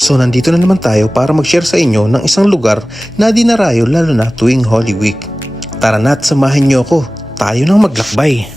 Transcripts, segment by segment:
So nandito na naman tayo para mag-share sa inyo ng isang lugar na dinarayo lalo na tuwing Holy Week. Tara na at samahan niyo ako, tayo nang maglakbay.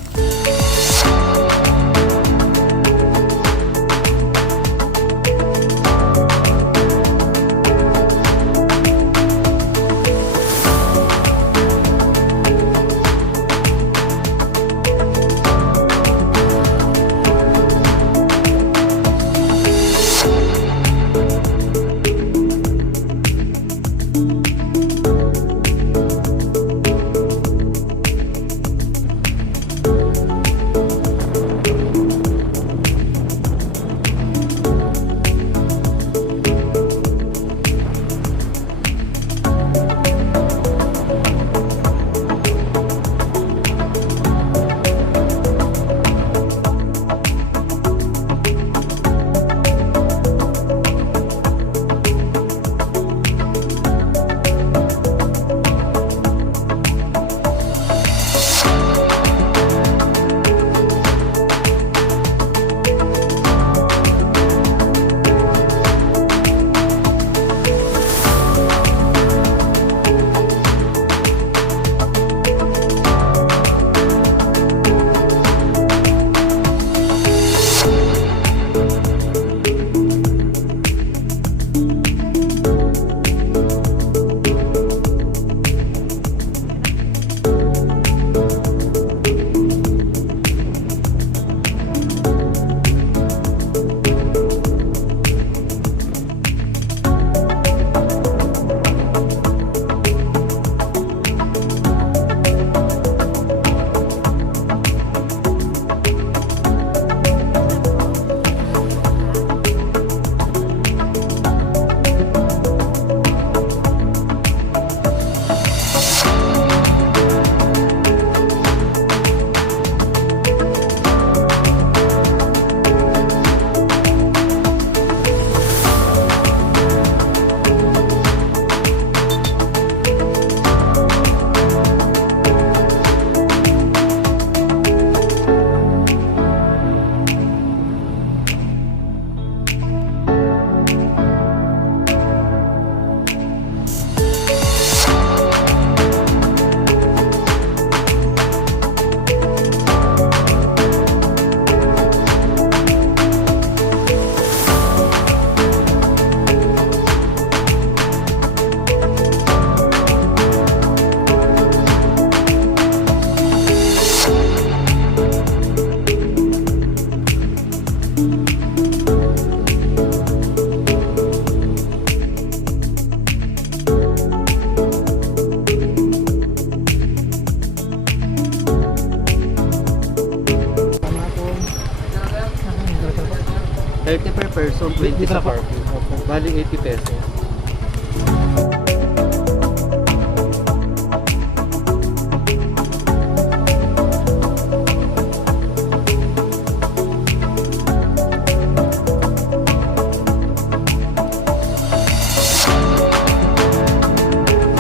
Per person, 20 sa parking. Bali 80 pesos.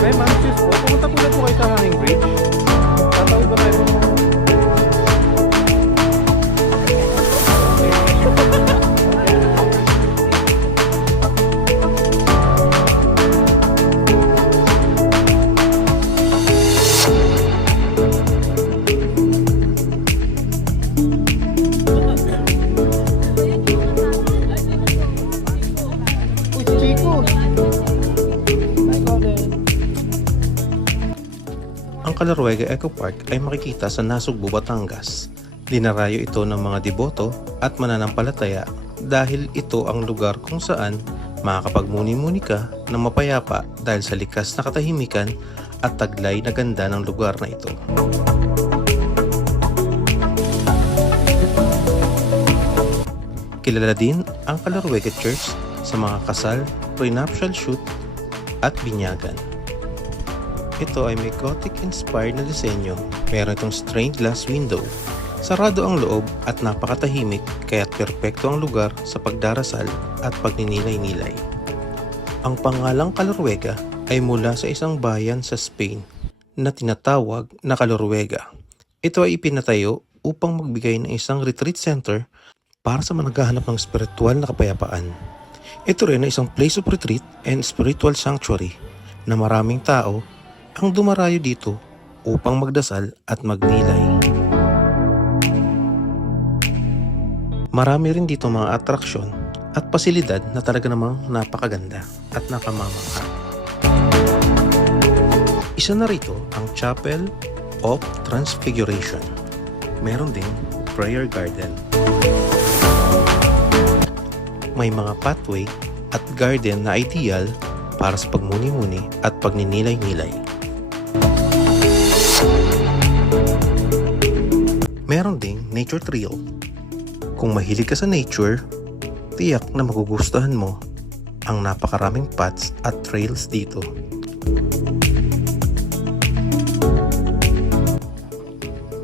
May ma'am, sis po, pumunta po na po kayo sa hanging bridge. Tatawid ba kayo? Ang Calaruega Eco Park ay makikita sa Nasugbu, Batangas. Dinarayo ito ng mga deboto at mananampalataya dahil ito ang lugar kung saan makakapagmuni-muni ka ng mapayapa dahil sa likas na katahimikan at taglay na ganda ng lugar na ito. Kilala din ang Calaruega Church sa mga kasal, prenuptial shoot at binyagan. Ito ay may Gothic-inspired na disenyo. Meron itong stained glass window. Sarado ang loob at napakatahimik kaya't perpekto ang lugar sa pagdarasal at pagninilay-nilay. Ang pangalang Calaruega ay mula sa isang bayan sa Spain na tinatawag na Calaruega. Ito ay ipinatayo upang magbigay ng isang retreat center para sa mga naghahanap ng spiritual na kapayapaan. Ito rin ay isang place of retreat and spiritual sanctuary na maraming tao ang dumarayo dito upang magdasal at magnilay. Marami rin dito mga atraksyon at pasilidad na talaga namang napakaganda at napamamangha. Isa na rito ang Chapel of Transfiguration. Meron ding prayer garden. May mga pathway at garden na ideal para sa pagmuni-muni at pagninilay-nilay. Meron ding nature trail. Kung mahilig ka sa nature, tiyak na magugustuhan mo ang napakaraming paths at trails dito.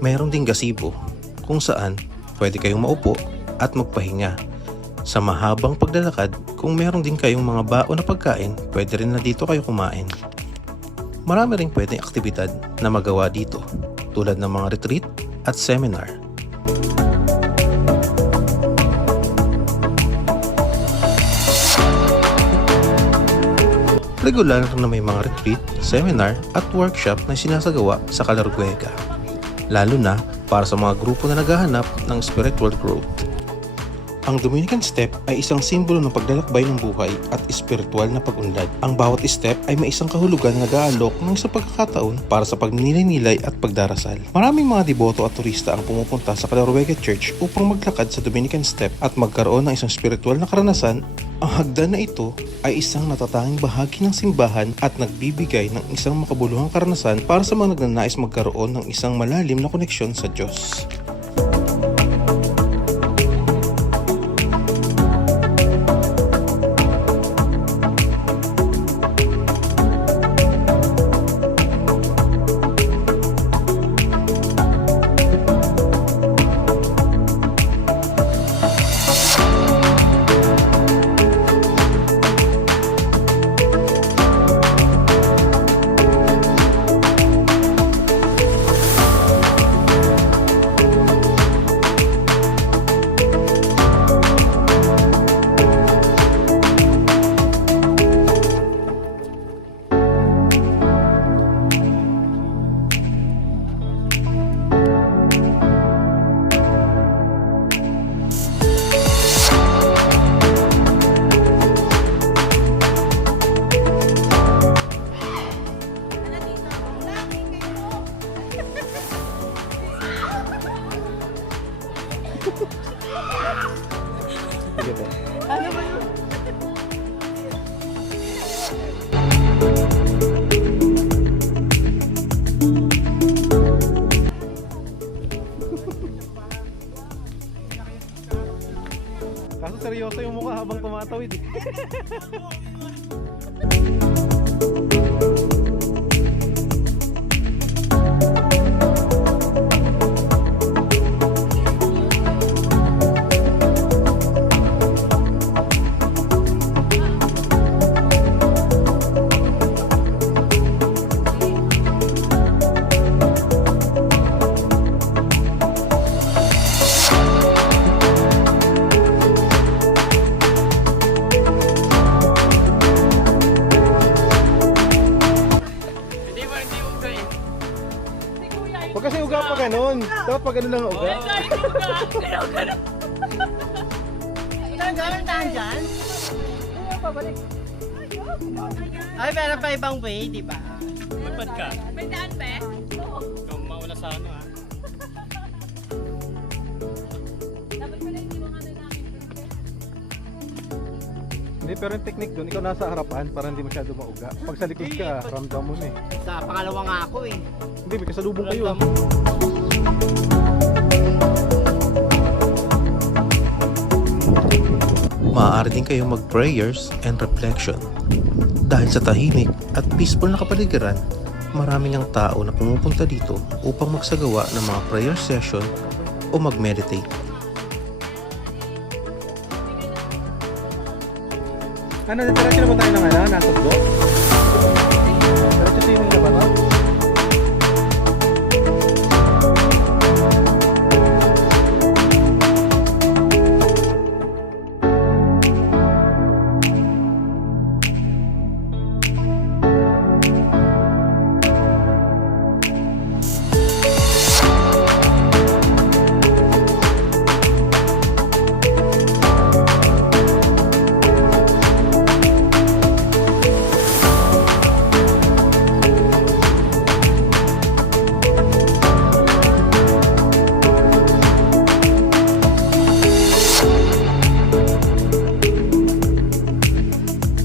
Meron ding gazebo kung saan pwede kayong maupo at magpahinga. Sa mahabang paglalakad, kung meron din kayong mga baon na pagkain, pwede rin na dito kayo kumain. Marami ring pwedeng aktibidad na magawa dito, tulad ng mga retreat at seminar. Regular na may mga retreat, seminar at workshop na sinasagawa sa Calarguega, lalo na para sa mga grupo na naghahanap ng spiritual growth. Ang Dominican Step ay isang simbolo ng paglalakbay ng buhay at espiritual na pag-unlad. Ang bawat step ay may isang kahulugan na nag-aalok ng isang pagkakataon para sa pagninilay-nilay at pagdarasal. Maraming mga deboto at turista ang pumupunta sa Calarguega Church upang maglakad sa Dominican Step at magkaroon ng isang spiritual na karanasan. Ang hagdan na ito ay isang natatanging bahagi ng simbahan at nagbibigay ng isang makabuluhang karanasan para sa mga nagnanais magkaroon ng isang malalim na koneksyon sa Diyos. Sige, Ano ba yun? kaso seryoso yung mukha habang tumatawid eh. Huwag kasi uga pa ganun. Dapat pa ganun lang ang uga. Ganun tahan dyan? Ay, pero pa ibang way, di ba? Magpad ka. May daan ba? Kung mawala sa ano ha. Dapat pala hindi mo ano namin. Hindi, pero yung technique dun, ikaw nasa harapan para hindi masyado mauga. Pag sa likod ka, ramdam mo na eh. Sa pangalawa nga ako eh. Hindi, may kasalubong kayo. Maaari din kayong mag-prayers and reflection. Dahil sa tahimik at peaceful na kapaligiran, maraming ang tao na pumupunta dito upang magsagawa ng mga prayer session o mag-meditate. Ano, diretso na ba tayo ng ano? Nasa blok? Diretso swimming na ba to?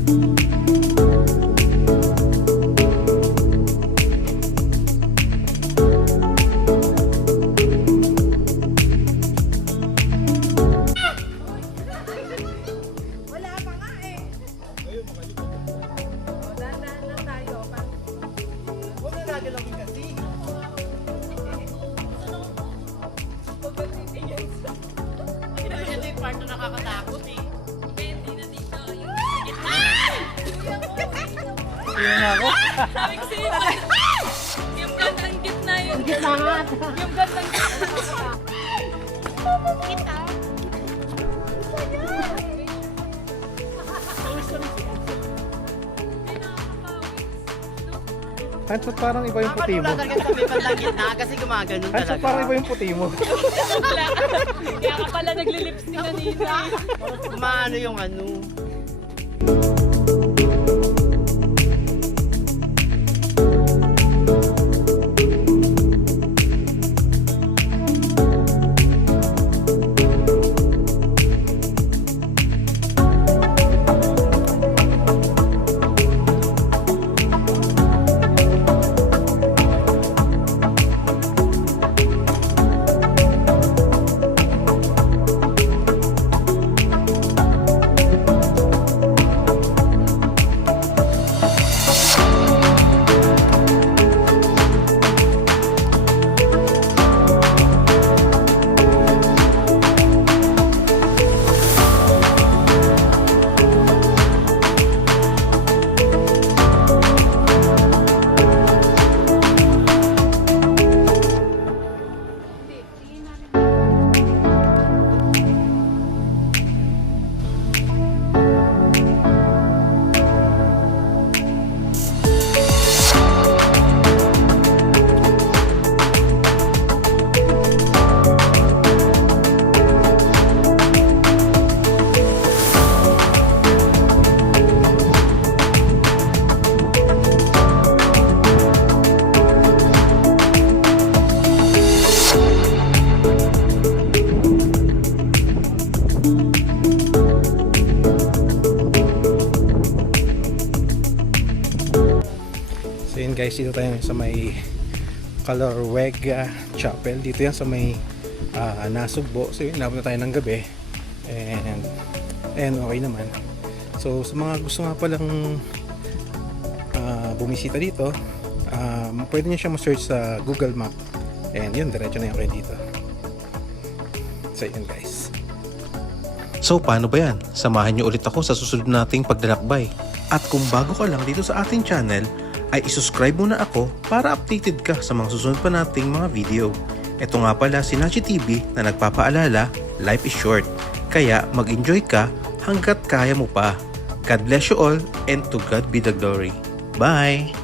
Huwag na nagalawin kasi. Ito yung part na nakakatakot eh. Hindi na dito. Yun ako. Sabi ko sa'yo, yung gandang gitna yun. Gitna nga. Yung gandang gitna. Hindi nakakapawis. Hans, ba't parang iba yung puti mo? Wala talaga sa may bandang gitna kasi gumaganon Hans, ba't talaga. parang iba yung puti mo? Kaya ka pala nagli-lipstick kanina. Maano yung ano. So yun guys, dito tayo sa may Calorwega Chapel. Dito yan sa may Nasugbo. So yun, nabot na tayo ng gabi. And okay naman. So sa mga gusto nga palang bumisita dito, pwede nyo siya ma-search sa Google Map. And yun, diretso na yung kayo dito. So yun guys. So paano ba yan? Samahan niyo ulit ako sa susunod nating paglalakbay. At kung bago ka lang dito sa ating channel, ay isubscribe muna ako para updated ka sa mga susunod pa nating mga video. Ito nga pala si Nachi TV na nagpapaalala, life is short. Kaya mag-enjoy ka hanggat kaya mo pa. God bless you all and to God be the glory. Bye!